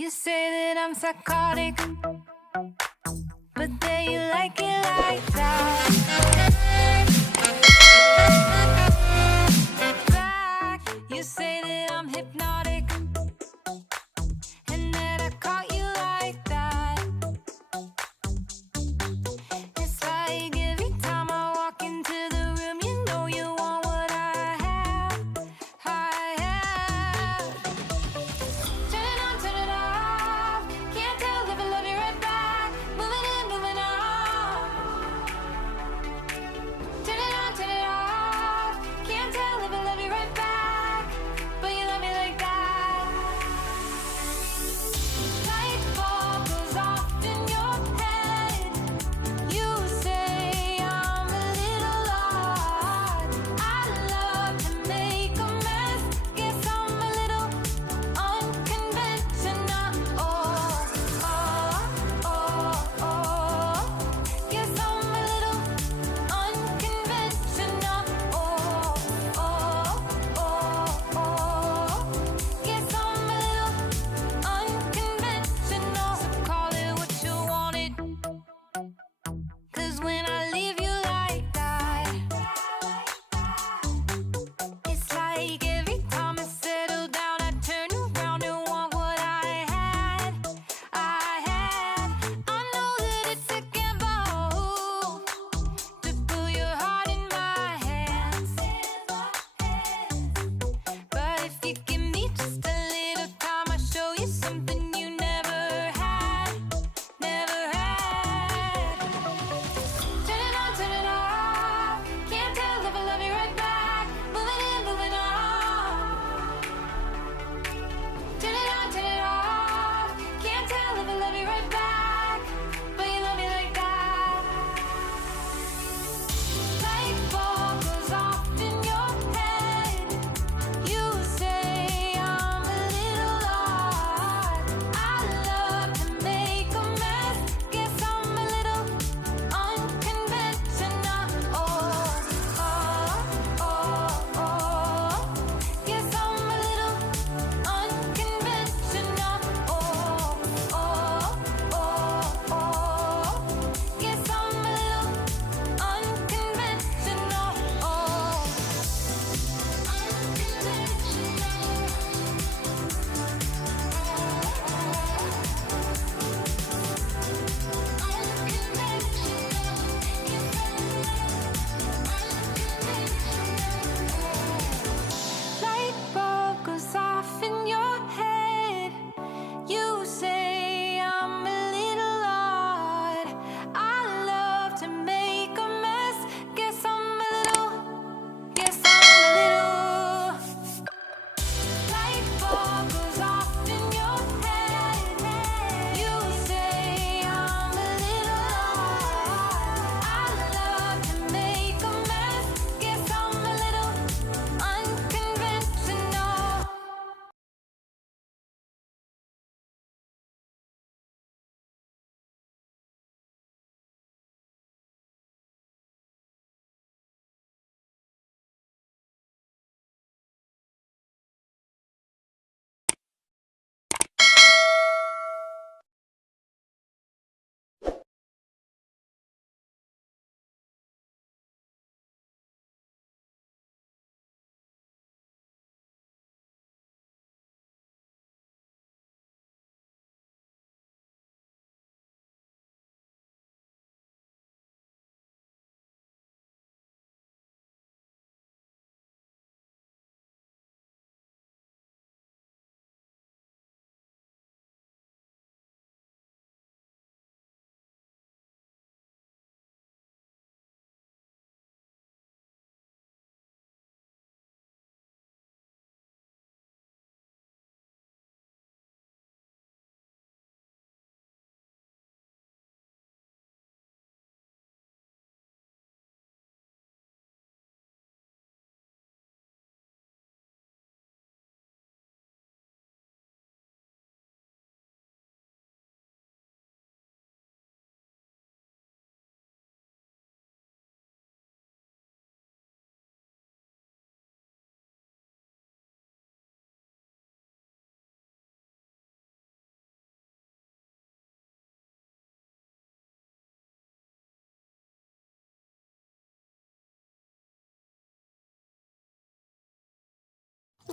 You say that I'm psychotic, but then you like it like that. Back, you say that I'm hypnotic, and that I caught you like that. It's like every time I walk into the room, you know you want what I have. I have. Turn it on, turn it off. Can't tell if I love you right back. Moving in, moving on.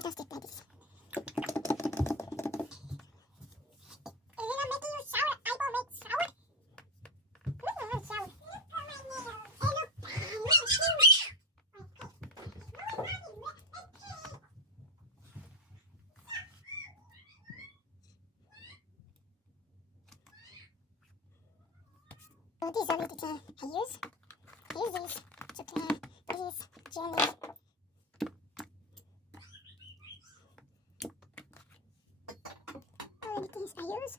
plastic like this. And then I'm making you shower. I will make shower. Look at her shower. Look at my nails. And look. So these are the hairs. Here's these. So this jelly. All the things I use.